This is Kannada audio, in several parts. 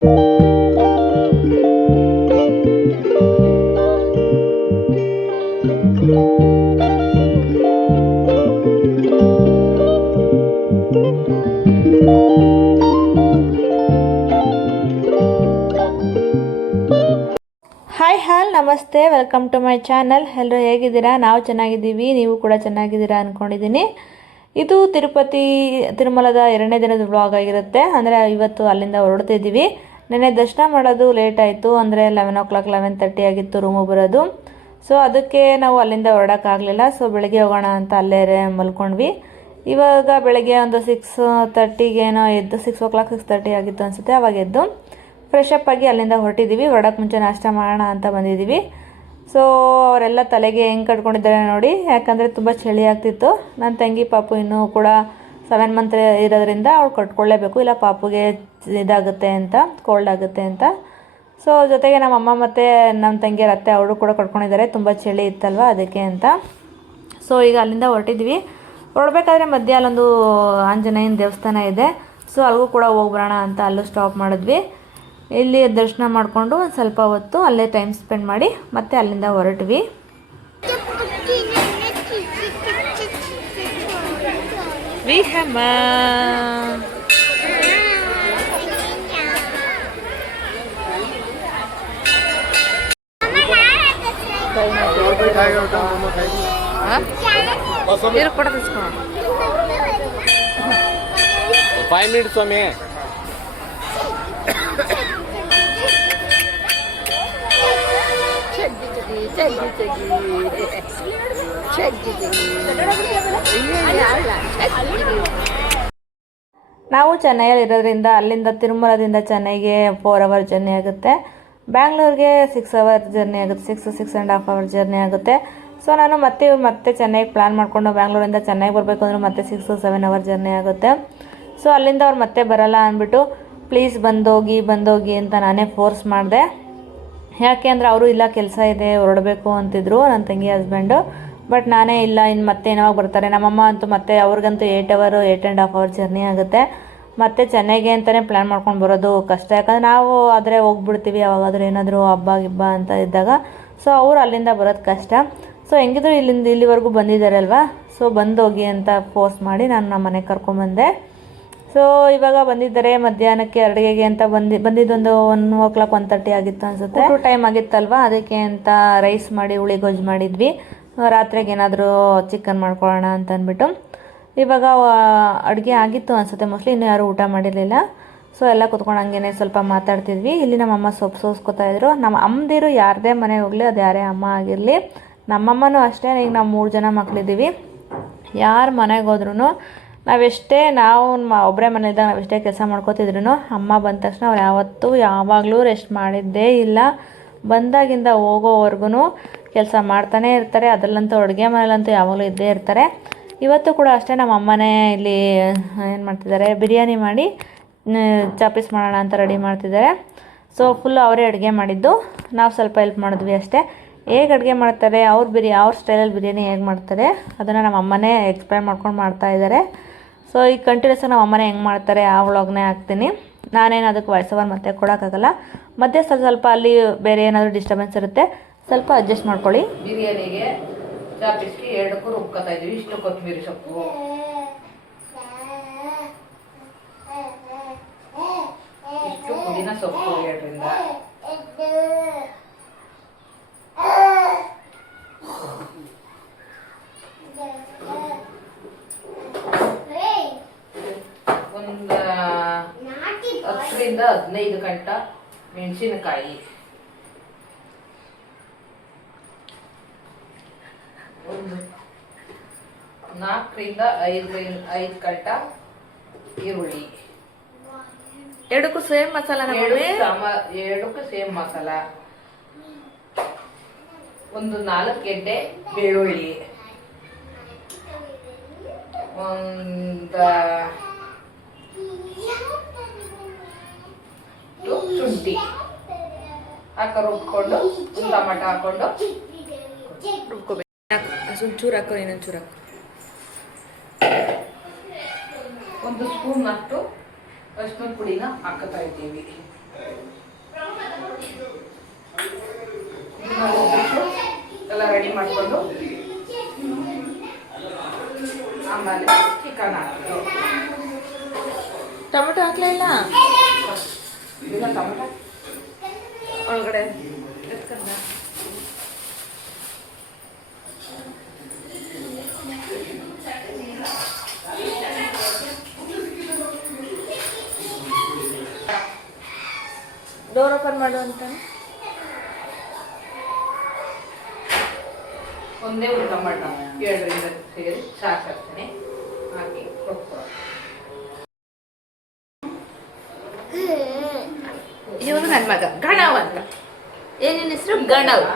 ಹಾಯ್ ನಮಸ್ತೆ, ವೆಲ್ಕಮ್ ಟು ಮೈ ಚಾನಲ್. ಎಲ್ಲರೂ ಹೇಗಿದ್ದೀರಾ? ನಾವು ಚೆನ್ನಾಗಿದ್ದೀವಿ, ನೀವು ಕೂಡ ಚೆನ್ನಾಗಿದ್ದೀರಾ ಅಂದ್ಕೊಂಡಿದ್ದೀನಿ. ಇದು ತಿರುಮಲದ 2ನೇ ದಿನದ ವ್ಲಾಗ್ ಆಗಿರುತ್ತೆ. ಅಂದರೆ ಇವತ್ತು ಅಲ್ಲಿಂದ ಹೊರಡ್ತಿದ್ದೀವಿ. ನೆನ್ನೆ ದರ್ಶನ ಮಾಡೋದು ಲೇಟ್ ಆಯಿತು, ಅಂದರೆ 11 o'clock 11:30 ಆಗಿತ್ತು ರೂಮಿಗೆ ಬರೋದು. ಸೊ ಅದಕ್ಕೆ ನಾವು ಅಲ್ಲಿಂದ ಹೊರಡೋಕ್ಕಾಗಲಿಲ್ಲ. ಸೊ ಬೆಳಗ್ಗೆ ಹೋಗೋಣ ಅಂತ ಅಲ್ಲೇ ಮಲ್ಕೊಂಡ್ವಿ. ಇವಾಗ ಬೆಳಗ್ಗೆ ಒಂದು 6:30ಗೇನೋ ಎದ್ದು 6 o'clock 6:30 ಆಗಿತ್ತು ಅನಿಸುತ್ತೆ. ಅವಾಗ ಎದ್ದು ಫ್ರೆಶ್ ಅಪ್ ಆಗಿ ಅಲ್ಲಿಂದ ಹೊರಟಿದ್ದೀವಿ. ಹೊರಡೋಕ್ಕೆ ಮುಂಚೆ ನಾಷ್ಟ ಮಾಡೋಣ ಅಂತ ಬಂದಿದ್ದೀವಿ. ಸೊ ಅವರೆಲ್ಲ ತಲೆಗೆ ಹೆಂಗೆ ಕಟ್ಕೊಂಡಿದ್ದಾರೆ ನೋಡಿ, ಯಾಕಂದರೆ ತುಂಬ ಚಳಿ ಆಗ್ತಿತ್ತು. ನನ್ನ ತಂಗಿ ಪಾಪು ಇನ್ನೂ ಕೂಡ 7 month ಇರೋದ್ರಿಂದ ಅವ್ಳು ಕಟ್ಕೊಳ್ಳೇಬೇಕು, ಇಲ್ಲ ಪಾಪುಗೆ ಇದಾಗುತ್ತೆ ಅಂತ, ಕೋಲ್ಡ್ ಆಗುತ್ತೆ ಅಂತ. ಸೊ ಜೊತೆಗೆ ನಮ್ಮ ಅಮ್ಮ ಮತ್ತು ನಮ್ಮ ತಂಗಿಯರ ಅತ್ತೆ ಅವರು ಕೂಡ ಕಟ್ಕೊಂಡಿದ್ದಾರೆ, ತುಂಬ ಚಳಿ ಇತ್ತಲ್ವ ಅದಕ್ಕೆ ಅಂತ. ಸೊ ಈಗ ಅಲ್ಲಿಂದ ಹೊರಟಿದ್ವಿ. ಹೊರಡ್ಬೇಕಾದ್ರೆ ಮಧ್ಯೆ ಅಲ್ಲೊಂದು ಆಂಜನೇಯನ ದೇವಸ್ಥಾನ ಇದೆ. ಸೊ ಅಲ್ಲಿಗೂ ಕೂಡ ಹೋಗ್ಬರೋಣ ಅಂತ ಅಲ್ಲೂ ಸ್ಟಾಪ್ ಮಾಡಿದ್ವಿ. ಇಲ್ಲಿ ದರ್ಶನ ಮಾಡಿಕೊಂಡು ಒಂದು ಸ್ವಲ್ಪ ಹೊತ್ತು ಅಲ್ಲೇ ಟೈಮ್ ಸ್ಪೆಂಡ್ ಮಾಡಿ ಮತ್ತೆ ಅಲ್ಲಿಂದ ಹೊರಟ್ವಿ. ಫೈವ್ ಮಿನಿಟ್ಸ್ ಸ್ವಾಮಿ. ನಾವು ಚೆನ್ನೈಯಲ್ಲಿ ಇರೋದ್ರಿಂದ ಅಲ್ಲಿಂದ ತಿರುಮಲದಿಂದ ಚೆನ್ನೈಗೆ 4 hour ಜರ್ನಿ ಆಗುತ್ತೆ. ಬ್ಯಾಂಗ್ಳೂರಿಗೆ 6 hour ಜರ್ನಿ ಆಗುತ್ತೆ, 6.5 hour ಜರ್ನಿ ಆಗುತ್ತೆ. ಸೊ ನಾನು ಮತ್ತೆ ಚೆನ್ನೈಗೆ ಪ್ಲ್ಯಾನ್ ಮಾಡಿಕೊಂಡು ಬ್ಯಾಂಗ್ಳೂರಿಂದ ಚೆನ್ನೈಗೆ ಬರಬೇಕು ಅಂದ್ರೆ ಮತ್ತೆ 6-7 hour ಜರ್ನಿ ಆಗುತ್ತೆ. ಸೊ ಅಲ್ಲಿಂದ ಅವ್ರು ಮತ್ತೆ ಬರಲ್ಲ ಅಂದ್ಬಿಟ್ಟು ಪ್ಲೀಸ್ ಬಂದೋಗಿ ಅಂತ ನಾನೇ ಫೋರ್ಸ್ ಮಾಡಿದೆ. ಯಾಕೆ ಅಂದರೆ ಅವರು ಇಲ್ಲ ಕೆಲಸ ಇದೆ ಹೊರಡಬೇಕು ಅಂತಿದ್ರು ನನ್ನ ತಂಗಿ ಹಸ್ಬೆಂಡು. ಬಟ್ ನಾನೇ ಇಲ್ಲ, ಇನ್ನು ಮತ್ತೆ ಯಾವಾಗ ಬರ್ತಾರೆ. ನಮ್ಮಮ್ಮ ಅಂತೂ ಮತ್ತೆ ಅವ್ರಿಗಂತೂ 8.5 hour ಜರ್ನಿ ಆಗುತ್ತೆ. ಮತ್ತು ಚೆನ್ನೈಗೆ ಅಂತಲೇ ಪ್ಲ್ಯಾನ್ ಮಾಡ್ಕೊಂಡು ಬರೋದು ಕಷ್ಟ, ಯಾಕಂದರೆ ನಾವು ಆದರೆ ಹೋಗ್ಬಿಡ್ತೀವಿ ಯಾವಾಗಾದರೂ ಏನಾದರೂ ಹಬ್ಬ ಅಂತ ಇದ್ದಾಗ. ಸೊ ಅವರು ಅಲ್ಲಿಂದ ಬರೋದು ಕಷ್ಟ. ಸೊ ಹೆಂಗಿದ್ರು ಇಲ್ಲಿವರೆಗೂ ಬಂದಿದ್ದಾರಲ್ವ, ಸೊ ಬಂದೋಗಿ ಅಂತ ಫೋರ್ಸ್ ಮಾಡಿ ನಾನು ನಮ್ಮ ಮನೆಗೆ ಕರ್ಕೊಂಬಂದೆ. ಸೊ ಇವಾಗ ಬಂದಿದ್ದಾರೆ. ಮಧ್ಯಾಹ್ನಕ್ಕೆ ಅಡುಗೆಗೆ ಅಂತ ಬಂದಿದ್ದೊಂದು 1 o'clock 1:30 ಆಗಿತ್ತು ಅನಿಸುತ್ತೆ. ಟೈಮ್ ಆಗಿತ್ತಲ್ವ, ಅದಕ್ಕೆ ಅಂತ ರೈಸ್ ಮಾಡಿ ಹುಳಿ ಗೊಜ್ಜು ಮಾಡಿದ್ವಿ. ರಾತ್ರಿಗೆ ಏನಾದರೂ ಚಿಕನ್ ಮಾಡ್ಕೊಳ್ಳೋಣ ಅಂತ ಅಂದ್ಬಿಟ್ಟು. ಇವಾಗ ಅಡುಗೆ ಆಗಿತ್ತು ಅನಿಸುತ್ತೆ ಮೋಸ್ಟ್ಲಿ, ಇನ್ನೂ ಯಾರೂ ಊಟ ಮಾಡಿರಲಿಲ್ಲ. ಸೊ ಎಲ್ಲ ಕುತ್ಕೊಂಡು ಹಂಗೇನೆ ಸ್ವಲ್ಪ ಮಾತಾಡ್ತಿದ್ವಿ. ಇಲ್ಲಿ ನಮ್ಮಮ್ಮ ಸೊಪ್ಪು ಸೋಸ್ಕೊತಾಯಿದ್ರು. ನಮ್ಮ ಅಮ್ಮದಿರು ಯಾರದೇ ಮನೆಗೆ ಹೋಗಲಿ, ಅದು ಯಾರೇ ಅಮ್ಮ ಆಗಿರಲಿ, ನಮ್ಮಮ್ಮನೂ ಅಷ್ಟೇ. ಈಗ ನಾವು 3 ಜನ ಮಕ್ಕಳಿದ್ದೀವಿ. ಯಾರ ಮನೆಗೆ ಹೋದ್ರೂ ನಾವು ಒಬ್ಬರೇ ಮನೆಯಿದ್ದಾಗ ನಾವೆಷ್ಟೇ ಕೆಲಸ ಮಾಡ್ಕೋತಿದ್ರು ಅಮ್ಮ ಬಂದ ತಕ್ಷಣ ಅವ್ರು ಯಾವಾಗಲೂ ರೆಸ್ಟ್ ಮಾಡಿದ್ದೇ ಇಲ್ಲ. ಬಂದಾಗಿಂದ ಹೋಗೋವರೆಗೂ ಕೆಲಸ ಮಾಡ್ತಾನೇ ಇರ್ತಾರೆ. ಅದರಲ್ಲಂತೂ ಅಡುಗೆ ಮನೇಲಂತೂ ಯಾವಾಗಲೂ ಇದ್ದೇ ಇರ್ತಾರೆ. ಇವತ್ತು ಕೂಡ ಅಷ್ಟೇ ನಮ್ಮ ಅಮ್ಮನೇ ಇಲ್ಲಿ ಏನು ಮಾಡ್ತಿದ್ದಾರೆ, ಬಿರಿಯಾನಿ ಮಾಡಿ ಚಾಪೀಸ್ ಮಾಡೋಣ ಅಂತ ರೆಡಿ ಮಾಡ್ತಿದ್ದಾರೆ. ಸೊ ಫುಲ್ಲು ಅವರೇ ಅಡುಗೆ ಮಾಡಿದ್ದು, ನಾವು ಸ್ವಲ್ಪ ಹೆಲ್ಪ್ ಮಾಡಿದ್ವಿ ಅಷ್ಟೇ. ಹೇಗೆ ಅಡುಗೆ ಮಾಡ್ತಾರೆ ಅವ್ರ ಸ್ಟೈಲಲ್ಲಿ ಬಿರಿಯಾನಿ ಹೇಗೆ ಮಾಡ್ತಾರೆ ಅದನ್ನು ನಮ್ಮ ಅಮ್ಮನೇ ಎಕ್ಸ್ಪ್ಲೈನ್ ಮಾಡ್ಕೊಂಡು ಮಾಡ್ತಾಯಿದ್ದಾರೆ. ಸೊ ಈಗ ಕಂಟಿನ್ಯೂಸ್ ನಮ್ಮ ಅಮ್ಮನೇ ಹೆಂಗೆ ಮಾಡ್ತಾರೆ ಆ ವ್ಲಾಗ್ನೇ ಹಾಕ್ತೀನಿ. ನಾನೇನು ಅದಕ್ಕೆ ವಾಯ್ಸ್ ಓವರ್ ಮತ್ತೆ ಕೊಡೋಕ್ಕಾಗಲ್ಲ. ಮಧ್ಯೆ ಸ್ವಲ್ಪ ಅಲ್ಲಿ ಬೇರೆ ಏನಾದರೂ ಡಿಸ್ಟರ್ಬೆನ್ಸ್ ಇರುತ್ತೆ, ಸ್ವಲ್ಪ ಅಡ್ಜಸ್ಟ್ ಮಾಡ್ಕೊಳ್ಳಿ. ಬಿರಿಯಾನಿಗೆ ಚಾಪಿಸ್ಗೆ 2 ರುಬ್ಕೊತಾ ಇದ್ದೀವಿ. ಇಷ್ಟು ಕೊತ್ತಂಬರಿ ಸೊಪ್ಪು, ಇಷ್ಟು ಪುದೀನ ಸೊಪ್ಪು 2ರಿಂದ, ಒಂದು 10ರಿಂದ 15 ಗಂಟ ಮೆಣಸಿನಕಾಯಿ, ಒಂದು 4ರಿಂದ 5 ಗಂಟ ಈರುಳ್ಳಿ. 2ಕ್ಕೂ ಸೇಮ್ ಮಸಾಲ, 2ಕ್ಕೂ ಸೇಮ್ ಮಸಾಲ, ಒಂದು 4 ಗೆಡ್ಡೆ ಬೆಳ್ಳುಳ್ಳಿ, ಒಂದು ಶುಂಠಿ ರುಬ್ಕೊಂಡು, ಒಂದು ಟೊಮೆಟೊ ಹಾಕೊಂಡು ರುಬ್ಕೋಬೇಕು. ಒಂಚೂರು ಹಾಕೋ, ಇನ್ನೊಂಚೂರು ಹಾಕೋ. ಒಂದು ಸ್ಪೂನ್ ಅಷ್ಟು ಅರಿಶಿನ ಪುಡಿನ ಹಾಕ್ತಾ ಇದ್ದೀವಿ. ರೆಡಿ ಮಾಡಿಕೊಂಡು ಆಮೇಲೆ ಚಿಕನ್ ಹಾಕ್ತೀವಿ. ಟೊಮೆಟೊ ಹಾಕ್ಲೇ ಇಲ್ಲ. ಇಲ್ಲ ಟೊಮೆಟೊ ಒಳಗಡೆ ಎತ್ಕೊಂಡ ಡೋರ್ ಓಪನ್ ಮಾಡು ಅಂತ. ಒಂದೇ ಒಂದು ಟೊಮೆಟೊ 7ರಿಂದ ಸೇರಿ ಸಾಕಾಗ್ತಾನೆ ಹಾಕಿ ಕೊಟ್ಟು. ಇವರು ನನ್ನ ಮಗ ಗಣವ್ ಅಂತ. ಏನೇನು ಹೆಸರು? ಗಣವ್.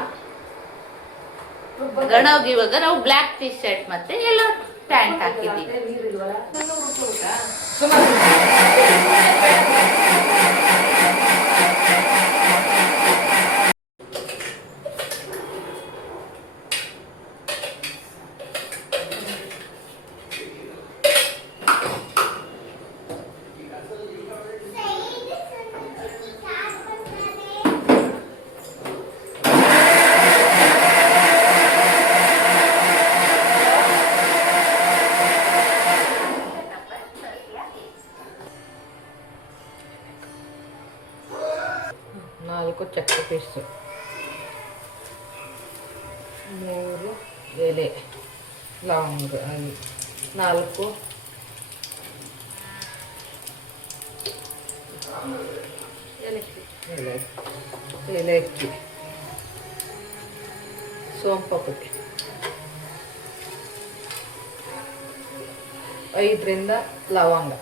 ಗಣವ್ಗೆ ಇವಾಗ ನಾವು ಬ್ಲ್ಯಾಕ್ ಟೀ ಶರ್ಟ್ ಮತ್ತೆ ಎಲ್ಲೋ ಪ್ಯಾಂಟ್ ಹಾಕಿದ್ದೀವಿ. ನಾಲ್ಕು ಚಕ್ಕೆ ಪೀಸು, 3 ಎಲೆ ಲವಂಗ, 4 ಏಲಕ್ಕಿ, ಸೋಂಪು ಪುಡಿ, 5ರಿಂದ ಲವಂಗ,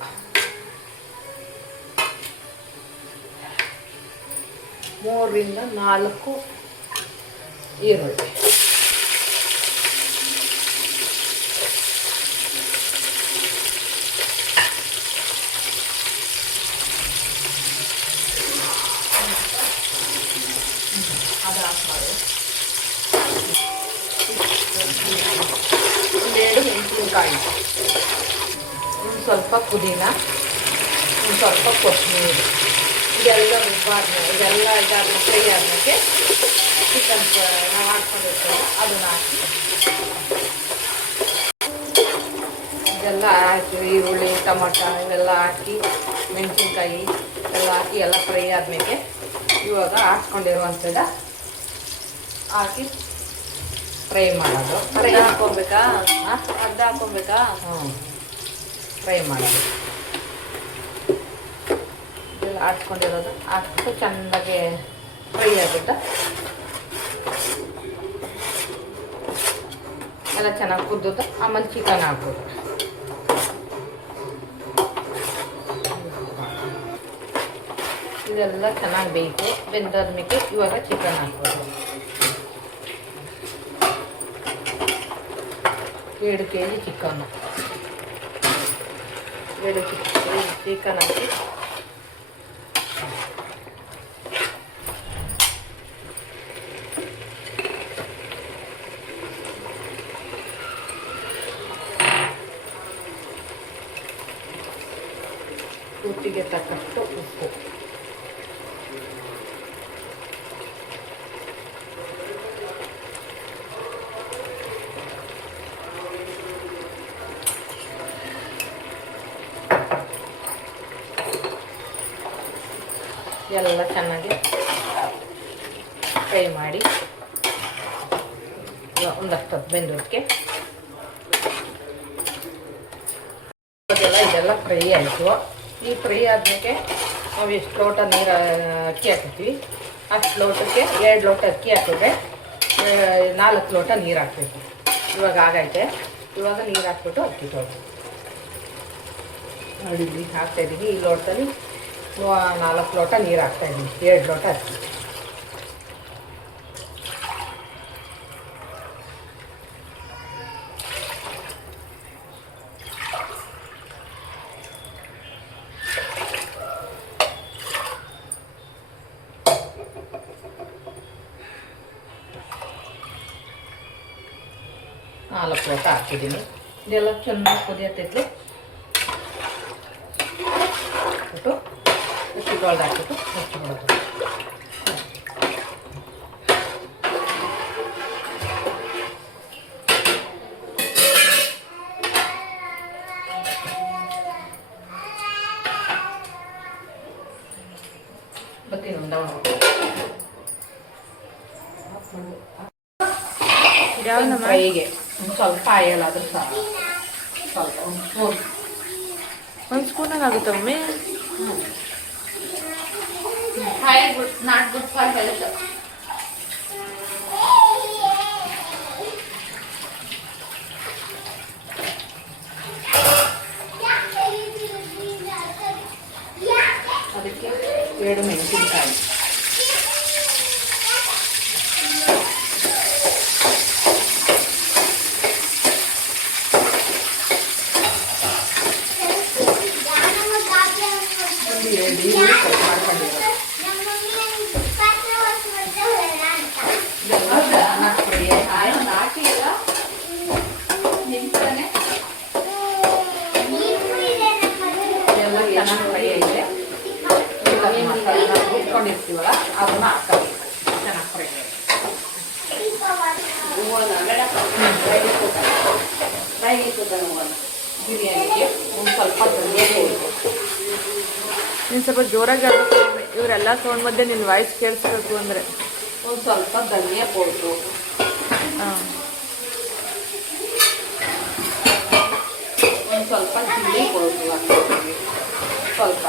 3ರಿಂದ 4 ಈರುಳ್ಳಿ, ಅದು ಹಾಕಿ ಮಾಡಿ, 2 ಮೆಣಸಿನಕಾಯಿ, ಸ್ವಲ್ಪ ಪುದೀನ, ಸ್ವಲ್ಪ ಕೊತ್ತಂಬರಿ, ಇದೆಲ್ಲ ರುಬ್ಬಾದ್ಮೇಲೆ ಇದೆಲ್ಲ ಇದಾದ್ಮೇಲೆ ಫ್ರೈ ಆದ್ಮೇಲೆ ಚಿಕನ್ ನಾವು ಹಾಕ್ಕೊಂಡಿರ್ತೇವೆ ಅದನ್ನ ಹಾಕಿ ಇದೆಲ್ಲ ಹಾಕಿ ಈರುಳ್ಳಿ ಟೊಮಟೊ ಇವೆಲ್ಲ ಹಾಕಿ ಮೆಣಸಿನ್ಕಾಯಿ ಎಲ್ಲ ಹಾಕಿ ಎಲ್ಲ ಫ್ರೈ ಆದ್ಮೇಲೆ ಇವಾಗ ಹಾಕ್ಕೊಂಡಿರುವಂಥದ್ದು ಹಾಕಿ ಫ್ರೈ ಮಾಡೋದು. ಫ್ರೈ ಹಾಕ್ಕೊಬೇಕಾ? ಅರ್ಧ ಹಾಕ್ಕೊಬೇಕಾ? ಫ್ರೈ ಮಾಡೋದು. ಇದೆಲ್ಲ ಹಾಕ್ಕೊಂಡಿರೋದು ಹಾಕ್ಬಿಟ್ಟು ಚೆಂದಾಗಿ ಫ್ರೈ ಆಗಿಬಿಟ್ಟು ಎಲ್ಲ ಚೆನ್ನಾಗಿ ಕುದ್ದು ಆಮೇಲೆ ಚಿಕನ್ ಹಾಕ್ಬೋದು. ಇದೆಲ್ಲ ಚೆನ್ನಾಗಿ ಬೇಯಿತು. ಬೆಂದಾದ್ಮೇಲೆ ಇವಾಗ ಚಿಕನ್ ಹಾಕ್ಬೋದು. 2 kg ಚಿಕನ್ನು, 2 kg ಚಿಕನ್ ಹಾಕಿ ರುಚಿಗೆ ತಕ್ಕಷ್ಟು ಉಪ್ಪು, ಎಲ್ಲ ಚೆನ್ನಾಗಿ ಫ್ರೈ ಮಾಡಿ ಒಂದಷ್ಟು ಬೆಂದೋದಕ್ಕೆ ಇದೆಲ್ಲ ಫ್ರೈ ಆಯಿತು. ಈ ಫ್ರೈ ಆದ್ಮೇಲೆ ನಾವು ಎಷ್ಟು ಲೋಟ ನೀರು ಅಕ್ಕಿ ಹಾಕ್ತೀವಿ ಅಷ್ಟು ಲೋಟಕ್ಕೆ 2 ಲೋಟ ಅಕ್ಕಿ ಹಾಕಿದ್ರೆ 4 ಲೋಟ ನೀರು ಹಾಕ್ಬೇಕು. ಇವಾಗ ಆಗೈತೆ. ಇವಾಗ ನೀರು ಹಾಕ್ಬಿಟ್ಟು ಅಕ್ಕಿ ತೊಗೊಳ್ಳಿ ನೋಡಿ ಹಾಕ್ತಾಯಿದ್ದೀನಿ. ಈ ಲೋಟದಲ್ಲಿ 4 ಲೋಟ ನೀರು ಹಾಕ್ತಾಯಿದ್ದೀನಿ, 2 ಲೋಟ ಅಕ್ಕಿ. ನಾಲ್ಕು ಲೋಟ ಹಾಕಿದ್ದೀನಿ. ಇದೆಲ್ಲ ಚೆನ್ನಾಗಿ ಕುದಿಯತ್ತೈತಿ. ಬಿಟ್ಟು ಹಚ್ಚಿಕೊಳ್ಳೋದು ಹಾಕ್ಬಿಟ್ಟು ಹಚ್ಚಿಬಿಡೋದು. ಬರ್ತೀನಿ ಒಂದು ಫ್ರೈಗೆ ಒಂದು ಸ್ವಲ್ಪ ಆಯಲ್ ಆದ್ರೂ ಸಾಕು, ಸ್ವಲ್ಪ ಒಂದು ಸ್ಪೂನಲ್ಲಿ ಆಗುತ್ತೆ mummy. Oil not good for health. ಅದಕ್ಕೆ 2 ಮೆಣಸಿನಕಾಯಿ, ಇರ್ತೀವಲ್ಲ ಅದನ್ನ ಹಾಕಬೇಕು. ಚೆನ್ನಾಗಿ ಫ್ರೈ ಬಿರಿಯಾನಿಗೆ ಒಂದು ಸ್ವಲ್ಪ ಧನಿಯಾ ಪೌಡರ್. ನೀನು ಸ್ವಲ್ಪ ಜೋರಾಗಿ ಆಗುತ್ತೆ ಇವರೆಲ್ಲ ಸೌಂಡ್ ಮಧ್ಯೆ ನಿನ್ನ ವಾಯ್ಸ್ ಕೇಳಿಸ್ಬೇಕು ಅಂದರೆ. ಒಂದು ಸ್ವಲ್ಪ ಧನಿಯಾ ಪೌಡ್ರು, ಹಾಂ, ಒಂದು ಸ್ವಲ್ಪ ಚಿಲ್ಲಿ ಪೌಡ್ರು ಹಾಕ್ತೀವಿ, ಸ್ವಲ್ಪ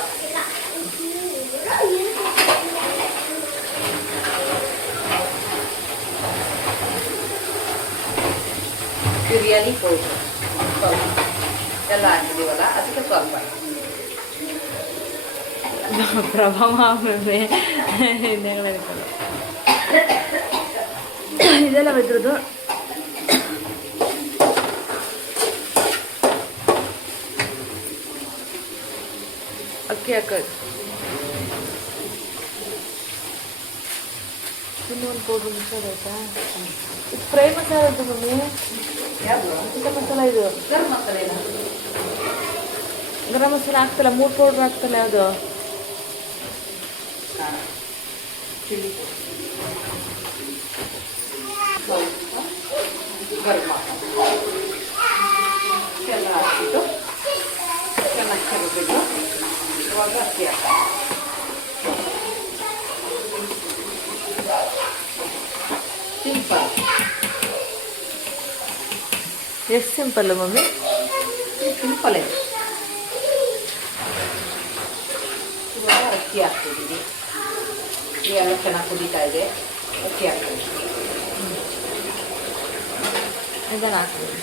ಬಿರಿಯಾನಿ ಪೌಡ್ರು ಸ್ವಲ್ಪ ಎಲ್ಲ ಹಾಕಿದ್ದೀವಲ್ಲ ಅದಕ್ಕೆ ಸ್ವಲ್ಪ ಪ್ರಭಾವ ಇದೆಲ್ಲ ಬೆದ್ರದ್ದು. ಅಕ್ಕಿ ಹಾಕೋದು ಇನ್ನೂ ಒಂದು ಪೌಡ್ರ್ ಮಿಕ್ಸರ್ ಆಯ್ತಾ? ಇದು ಫ್ರೈ ಮಸಾಲೆ ಅಂತ ಮಮ್ಮಿ, ಯಾವುದು ಚಿಕನ್ ಮಸಾಲ. ಇದು ಗರಂ ಮಸಾಲೆ ಇಲ್ಲ, ಗರಂ ಮಸಾಲ ಹಾಕ್ತಲ್ಲ, 3 ಪೌಡ್ರ್ ಹಾಕ್ತಲ್ಲ. ಯಾವುದು? ಚಿಲ್ಲಿ ಸ್ವಲ್ಪ ಗರಂ ಮಸಾಲೆ ಎಲ್ಲ ಹಾಕ್ಬಿಟ್ಟು ಚೆನ್ನಾಗಿ ಕರಿಬಿಟ್ಟು ಇವಾಗ ಅಕ್ಕಿ ಹಾಕಿ ಸಿಂಪಲ್. ಎಷ್ಟು ಸಿಂಪಲ್ಲು ಮಮ್ಮಿ? ಸಿಂಪಲ್ ಇದೆ. ಇವಾಗ ಅಕ್ಕಿ ಹಾಕ್ತಿದ್ದೀವಿ, ಇವೆಲ್ಲ ಚೆನ್ನಾಗಿ ಕುದೀತಾ ಇದೆ. ಅಕ್ಕಿ ಹಾಕ್ತೀವಿ, ಇದನ್ನು ಹಾಕ್ತೀವಿ.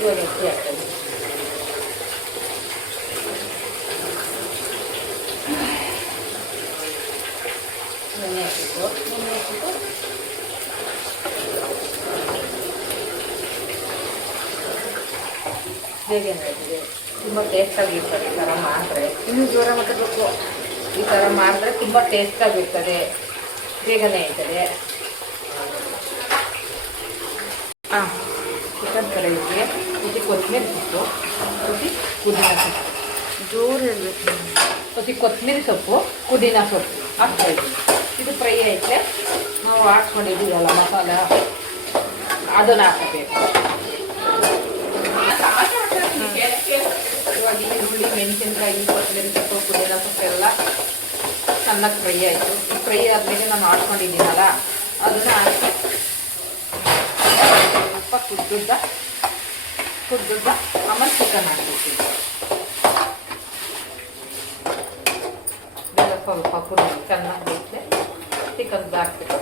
ಇವಾಗ ಅಕ್ಕಿ ಹಾಕ್ತೀವಿ. ನೆನೆ ಹಾಕಿಟ್ಟು ಹೇಗೆ ಮಾಡಿದೆ, ತುಂಬ ಟೇಸ್ಟಾಗಿರ್ತದೆ. ಈ ಥರ ಮಾಡಿದ್ರೆ ಇನ್ನೂ ಜೋರ ಮಾತಾಡಬೇಕು. ಈ ಥರ ಮಾಡಿದ್ರೆ ತುಂಬ ಟೇಸ್ಟಾಗಿರ್ತದೆ, ಬೇಗನೆ ಆಯ್ತದೆ. ಹಾಂ, ಚಿಕನ್ ಕಡಾಯಿಗೆ ಕುದಿ ಕೊತ್ತಂಬರಿ ಸೊಪ್ಪು, ಕುದಿ ಪುದೀನ ಸೊಪ್ಪು, ಜೋರು ಹೇಳಬೇಕು. ಕುದಿ ಕೊತ್ತಂಬರಿ ಸೊಪ್ಪು, ಪುದೀನ ಸೊಪ್ಪು ಹಾಕ್ತಾಯಿದ್ದೀವಿ. ಇದು ಫ್ರೈ ಐತೆ, ನಾವು ಹಾಕ್ಕೊಂಡಿದ್ದೀವಲ್ಲ ಮಸಾಲ ಅದನ್ನು ಹಾಕಬೇಕು. ಇವಾಗ ಈರುಳ್ಳಿ, ಮೆಣಸಿನ್ಕಾಯಿ, ಕೊತ್ತಂಬರಿ ಸೊಪ್ಪು, ಪುದೀನ ಸೊಪ್ಪು ಎಲ್ಲ ಚೆನ್ನಾಗಿ ಫ್ರೈ ಆಯಿತು. ಫ್ರೈ ಆದಮೇಲೆ ನಾನು ಹಾಕ್ಕೊಂಡಿದ್ದೀನಲ್ಲ ಅದನ್ನು ಹಾಕಿ ಸ್ವಲ್ಪ ಕುದ್ದುದ್ದ ಆಮೇಲೆ ಚಿಕನ್ ಹಾಕ್ಬಿಡ್ತೀವಿ. ಬೆಲ್ಲ ಸ್ವಲ್ಪ ಕುದಿ ಚೆನ್ನಾಗಿ ಬೇಯಿಸಿ ಚಿಕನ್ ಹಾಕ್ಬಿಟ್ಟು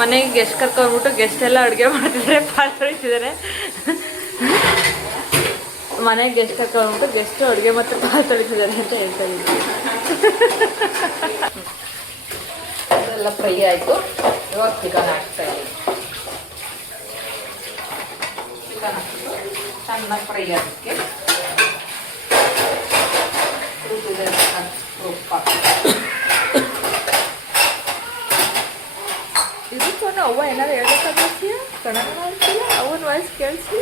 ಮನೆಗೆ ಗೆಸ್ಟ್ ಕರ್ಕೊಂಡ್ಬಿಟ್ಟು ಗೆಸ್ಟ್ ಎಲ್ಲ ಅಡುಗೆ ಮಾಡ್ತಿದ್ದಾರೆ, ಪಾಲ್ ತೊಳಿತಿದ್ದಾರೆ. ಮನೆಗೆ ಗೆಸ್ಟ್ ಕರ್ಕೊಂಡ್ಬಿಟ್ಟು ಗೆಸ್ಟು ಅಡುಗೆ ಮತ್ತು ಪಾಲ್ ತೊಳಿತಿದ್ದಾರೆ ಅಂತ ಹೇಳ್ತಾ ಇದ್ದೀನಿ. ಅದೆಲ್ಲ ಫ್ರೈ ಆಯಿತು. ಇವಾಗ ಚಿಕನ್ ಹಾಕ್ತಾ ಇದ್ದೀನಿ. ಚಿಕನ್ ಹಾಕಿಟ್ಟು ಚೆನ್ನಾಗಿ ಫ್ರೈ ಆಗೋಕ್ಕೆ ಉಪ್ಪು ಇದು ಸೋನ ಏನು ಅವ್ವ ಏನಾದ್ರು ಹೇಳ್ಬೇಕಾಗ್ತೀಯ ಕನ್ನಡ ಅಂತೀಯ ಅವನ ವಾಯ್ಸ್ ಕೇಳಿಸಿ.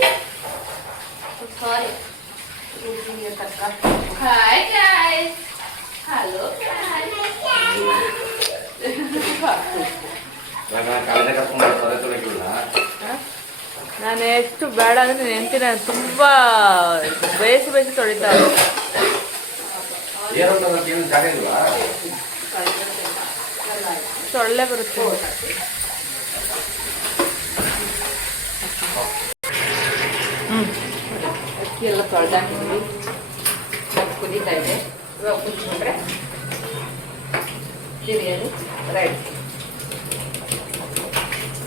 ಸಾರಿ. Hi guys. ಹಲೋ ನಾನು ಎಷ್ಟು ಬೇಡ ಅಂದರೆ ನೆನ್ತೀನಿ, ತುಂಬ ಬೇಯಿಸಿ ತೊಳಿತಾವೆ. ಸೊಳ್ಳೆ ಬರುತ್ತೆ. ಅಕ್ಕಿ ಎಲ್ಲ ತೊಳೆದಾಕಿದ್ವಿ, ಕುದೀತಾ ಇದೆ. ಇವಾಗ ಕುಚ್ಕೊಂಡ್ರೆ ಬಿರಿಯಾನಿ ರೆಡಿ.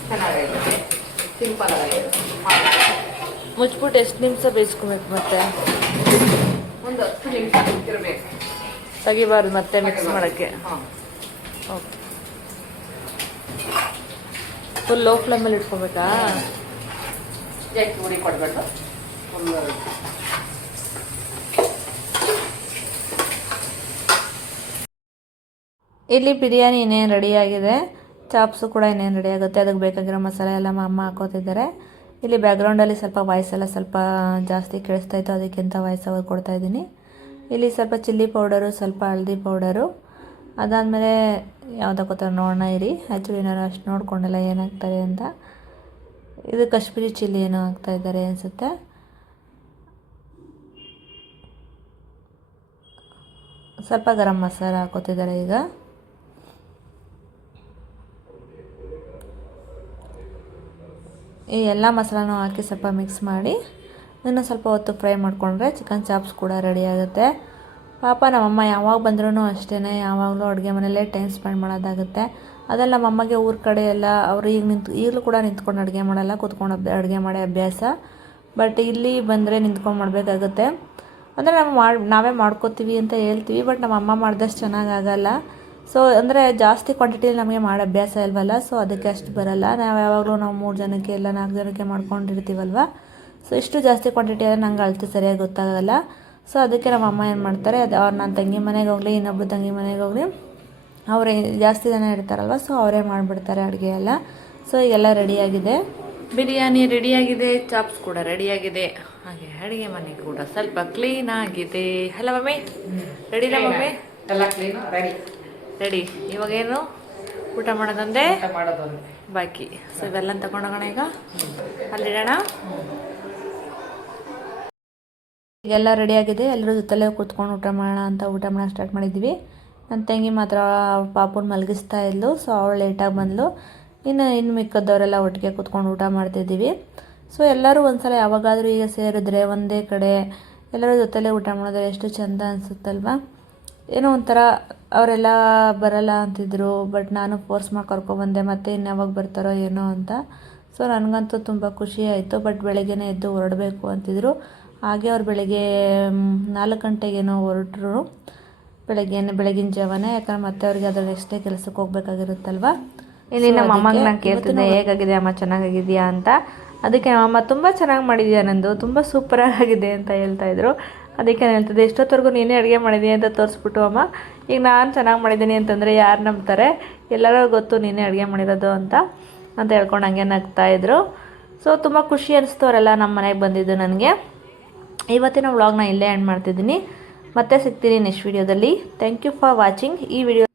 ಚೆನ್ನಾಗಿರುತ್ತೆ, ಸಿಂಪಲ್ ಆಗಿದೆ. ಮುಚ್ಬಿಟ್ಟು ಎಷ್ಟು ನಿಮಿಷ ಬೇಯಿಸ್ಕೊಬೇಕು? ಮತ್ತೆ ಒಂದು 10 ನಿಮಿಷ ಇರಬೇಕು, ತೆಗಿಬಾರ್ದು ಮತ್ತೆ ಮಿಕ್ಸ್ ಮಾಡೋಕ್ಕೆ. ಹಾಂ, ಓಕೆ. ಫುಲ್ ಲೋ ಫ್ಲೇಮಲ್ಲಿ ಇಟ್ಕೊಬೇಕಾ? ಜಾಸ್ತಿ ಉಡಿ ಕೊಡಬೇಕು. ಇಲ್ಲಿ ಬಿರಿಯಾನಿ ಇನ್ನೇನು ರೆಡಿಯಾಗಿದೆ, ಚಾಪ್ಸು ಕೂಡ ಇನ್ನೇನು ರೆಡಿ ಆಗುತ್ತೆ. ಅದಕ್ಕೆ ಬೇಕಾಗಿರೋ ಮಸಾಲೆ ಎಲ್ಲ ಅಮ್ಮ ಹಾಕೋತಿದ್ದಾರೆ. ಇಲ್ಲಿ ಬ್ಯಾಕ್ಗ್ರೌಂಡಲ್ಲಿ ಸ್ವಲ್ಪ ವಾಯ್ಸ್ ಎಲ್ಲ ಸ್ವಲ್ಪ ಜಾಸ್ತಿ ಕೇಳಿಸ್ತಾ ಇತ್ತು, ಅದಕ್ಕಿಂತ ವಾಯ್ಸ್ ಓವರ್ ಕೊಡ್ತಾಯಿದ್ದೀನಿ. ಇಲ್ಲಿ ಸ್ವಲ್ಪ ಚಿಲ್ಲಿ ಪೌಡರು, ಸ್ವಲ್ಪ ಹಳದಿ ಪೌಡರು, ಅದಾದಮೇಲೆ ಯಾವುದಕ್ಕೋತಾರೆ ನೋಡೋಣ ಇರಿ. ಆ್ಯಕ್ಚುಲಿ ನಾನು ಅಷ್ಟು ನೋಡ್ಕೊಂಡಿಲ್ಲ ಏನಾಗ್ತಾರೆ ಅಂತ. ಇದು ಕಾಶ್ಮೀರಿ ಚಿಲ್ಲಿ ಏನೋ ಹಾಕ್ತಾಯಿದ್ದಾರೆ ಅನಿಸುತ್ತೆ. ಸ್ವಲ್ಪ ಗರಂ ಮಸಾಲ ಹಾಕೋತಿದ್ದಾರೆ ಈಗ. ಈ ಎಲ್ಲ ಮಸಾಲನೂ ಹಾಕಿ ಸ್ವಲ್ಪ ಮಿಕ್ಸ್ ಮಾಡಿ ಇನ್ನೂ ಸ್ವಲ್ಪ ಹೊತ್ತು ಫ್ರೈ ಮಾಡಿಕೊಂಡ್ರೆ ಚಿಕನ್ ಚಾಪ್ಸ್ ಕೂಡ ರೆಡಿ ಆಗುತ್ತೆ. ಪಾಪ ನಮ್ಮಮ್ಮ ಯಾವಾಗ ಬಂದ್ರೂ ಅಷ್ಟೇ, ಯಾವಾಗಲೂ ಅಡುಗೆ ಮನೆಯಲ್ಲೇ ಟೈಮ್ ಸ್ಪೆಂಡ್ ಮಾಡೋದಾಗುತ್ತೆ. ಅದೆಲ್ಲ ನಮ್ಮಮ್ಮಗೆ ಊರ ಕಡೆ ಎಲ್ಲ ಅವರು ಈಗಲೂ ಕೂಡ ನಿಂತ್ಕೊಂಡು ಅಡುಗೆ ಮಾಡಲ್ಲ, ಕೂತ್ಕೊಂಡು ಅಡುಗೆ ಮಾಡೋ ಅಭ್ಯಾಸ. ಬಟ್ ಇಲ್ಲಿ ಬಂದರೆ ನಿಂತ್ಕೊಂಡು ಮಾಡಬೇಕಾಗುತ್ತೆ. ಅಂದರೆ ನಾವೇ ಮಾಡ್ಕೋತೀವಿ ಅಂತ ಹೇಳ್ತೀವಿ, ಬಟ್ ನಮ್ಮ ಅಮ್ಮ ಮಾಡಿದಷ್ಟು ಚೆನ್ನಾಗಾಗಲ್ಲ. ಸೊ ಅಂದರೆ ಜಾಸ್ತಿ ಕ್ವಾಂಟಿಟಿಯಲ್ಲಿ ನಮಗೆ ಮಾಡೋ ಅಭ್ಯಾಸ ಇಲ್ವಲ್ಲ, ಸೊ ಅದಕ್ಕೆ ಅಷ್ಟು ಬರಲ್ಲ. ನಾವು ಯಾವಾಗಲೂ 3 ಜನಕ್ಕೆ ಇಲ್ಲ 4 ಜನಕ್ಕೆ ಮಾಡ್ಕೊಂಡಿರ್ತೀವಲ್ವ, ಸೊ ಇಷ್ಟು ಜಾಸ್ತಿ ಕ್ವಾಂಟಿಟಿಯಲ್ಲಿ ನಂಗೆ ಅಳತೆ ಸರಿಯಾಗಿ ಗೊತ್ತಾಗಲ್ಲ. ಸೊ ಅದಕ್ಕೆ ನಮ್ಮ ಅಮ್ಮ ಏನು ಮಾಡ್ತಾರೆ, ಅದು ಅವ್ರು ನನ್ನ ತಂಗಿ ಮನೆಗೆ ಹೋಗಲಿ ಇನ್ನೊಬ್ಳು ತಂಗಿ ಮನೆಗೆ ಹೋಗಲಿ, ಅವರೇ ಜಾಸ್ತಿ ಜನ ಇರ್ತಾರಲ್ವ, ಸೊ ಅವರೇ ಮಾಡಿಬಿಡ್ತಾರೆ ಅಡುಗೆ ಎಲ್ಲ. ಸೊ ಈಗೆಲ್ಲ ರೆಡಿಯಾಗಿದೆ, ಬಿರಿಯಾನಿ ರೆಡಿಯಾಗಿದೆ, ಚಾಪ್ಸ್ ಕೂಡ ರೆಡಿಯಾಗಿದೆ, ಹಾಗೆ ಅಡುಗೆ ಮನೆ ಕೂಡ ಸ್ವಲ್ಪ ಕ್ಲೀನಾಗಿದೆ. ಅಲ್ಲ ಮಮ್ಮಿ? ರೆಡಿನಾ ಮಮ್ಮಿ? ಎಲ್ಲ ಕ್ಲೀನು ರೆಡಿ. ರೆಡಿ. ಇವಾಗೇನು ಊಟ ಮಾಡೋದಂದೆ ಮಾಡೋದು ಬಾಕಿ. ಸೊ ಇವೆಲ್ಲ ತಗೊಂಡೋಗೋಣ ಈಗ, ಅಲ್ಲಿಡೋಣ. ಈಗೆಲ್ಲ ರೆಡಿಯಾಗಿದೆ, ಎಲ್ಲರೂ ಜೊತೆಲೇ ಕೂತ್ಕೊಂಡು ಊಟ ಮಾಡೋಣ ಅಂತ ಊಟ ಮಾಡೋಕ್ಕೆ ಸ್ಟಾರ್ಟ್ ಮಾಡಿದ್ವಿ. ನನ್ನ ತಂಗಿ ಮಾತ್ರ ಪಾಪುನ ಮಲಗಿಸ್ತಾ ಇದ್ಲು, ಸೊ ಅವಳು ಲೇಟಾಗಿ ಬಂದಳು. ಇನ್ನು ಮಿಕ್ಕದವರೆಲ್ಲ ಒಟ್ಟಿಗೆ ಕೂತ್ಕೊಂಡು ಊಟ ಮಾಡ್ತಿದ್ದೀವಿ. ಸೊ ಎಲ್ಲರೂ ಒಂದ್ಸಲ ಯಾವಾಗಾದರೂ ಈಗ ಸೇರಿದ್ರೆ ಒಂದೇ ಕಡೆ ಎಲ್ಲರೂ ಜೊತೆಲೇ ಊಟ ಮಾಡಿದ್ರೆ ಎಷ್ಟು ಚೆಂದ ಅನಿಸುತ್ತಲ್ವ. ಏನೋ ಒಂಥರ ಅವರೆಲ್ಲ ಬರಲ್ಲ ಅಂತಿದ್ರು, ಬಟ್ ನಾನು ಫೋರ್ಸ್ ಮಾಡಿ ಕರ್ಕೊಬಂದೆ, ಮತ್ತೆ ಇನ್ಯಾವಾಗ ಬರ್ತಾರೋ ಏನೋ ಅಂತ. ಸೊ ನನಗಂತೂ ತುಂಬ ಖುಷಿ ಆಯಿತು. ಬಟ್ ಬೆಳಗ್ಗೆನೇ ಎದ್ದು ಹೊರಡಬೇಕು ಅಂತಿದ್ರು. ಹಾಗೆ ಅವ್ರು ಬೆಳಗ್ಗೆ 4 ಗಂಟೆಗೇನೋ ಹೊರಟರು, ಬೆಳಗಿನ ಜಾವನೇ. ಯಾಕಂದ್ರೆ ಮತ್ತೆ ಅವ್ರಿಗೆ ಅದ್ರ ನೆಕ್ಸ್ಟ್ ಡೇ ಕೆಲಸಕ್ಕೆ ಹೋಗ್ಬೇಕಾಗಿರುತ್ತಲ್ವ. ಇಲ್ಲಿ ನಮ್ಮ ಅಮ್ಮಗೆ ನಾನು ಕೇಳ್ತಿದ್ದೆ, ಹೇಗಾಗಿದೆ ಅಮ್ಮ, ಚೆನ್ನಾಗಿದೆಯಾ ಅಂತ. ಅದಕ್ಕೆ ನಮ್ಮಮ್ಮ ತುಂಬ ಚೆನ್ನಾಗಿ ಮಾಡಿದ್ಯಾ ನಂದು, ತುಂಬ ಸೂಪರಾಗಿದೆ ಅಂತ ಹೇಳ್ತಾಯಿದ್ರು. ಅದಕ್ಕೆ ನಾನು ಹೇಳ್ತಿದ್ದೆ, ಎಷ್ಟೊತ್ತವರೆಗೂ ನೀನೇ ಅಡುಗೆ ಮಾಡಿದ್ದೀನಿ ಅಂತ ತೋರಿಸ್ಬಿಟ್ಟು ಅಮ್ಮ, ಈಗ ನಾನು ಚೆನ್ನಾಗಿ ಮಾಡಿದ್ದೀನಿ ಅಂತಂದರೆ ಯಾರು ನಂಬ್ತಾರೆ, ಎಲ್ಲರೂ ಗೊತ್ತು ನೀನೇ ಅಡುಗೆ ಮಾಡಿರೋದು ಅಂತ ಹೇಳ್ಕೊಂಡು ಹಂಗೆ ನಗ್ತಾಯಿದ್ರು. ಸೊ ತುಂಬ ಖುಷಿ ಅನಿಸ್ತು ಅವರೆಲ್ಲ ನಮ್ಮ ಮನೆಗೆ ಬಂದಿದ್ದು ನನಗೆ. ಇವತ್ತಿನ ವ್ಲಾಗ್ನ ಇಲ್ಲೇ ಎಂಡ್ ಮಾಡ್ತಿದ್ದೀನಿ. ಮತ್ತೆ ಸಿಗ್ತೀನಿ ನೆಕ್ಸ್ಟ್ ವೀಡಿಯೋದಲ್ಲಿ. ಥ್ಯಾಂಕ್ ಯು ಫಾರ್ ವಾಚಿಂಗ್ ಈ ವಿಡಿಯೋ.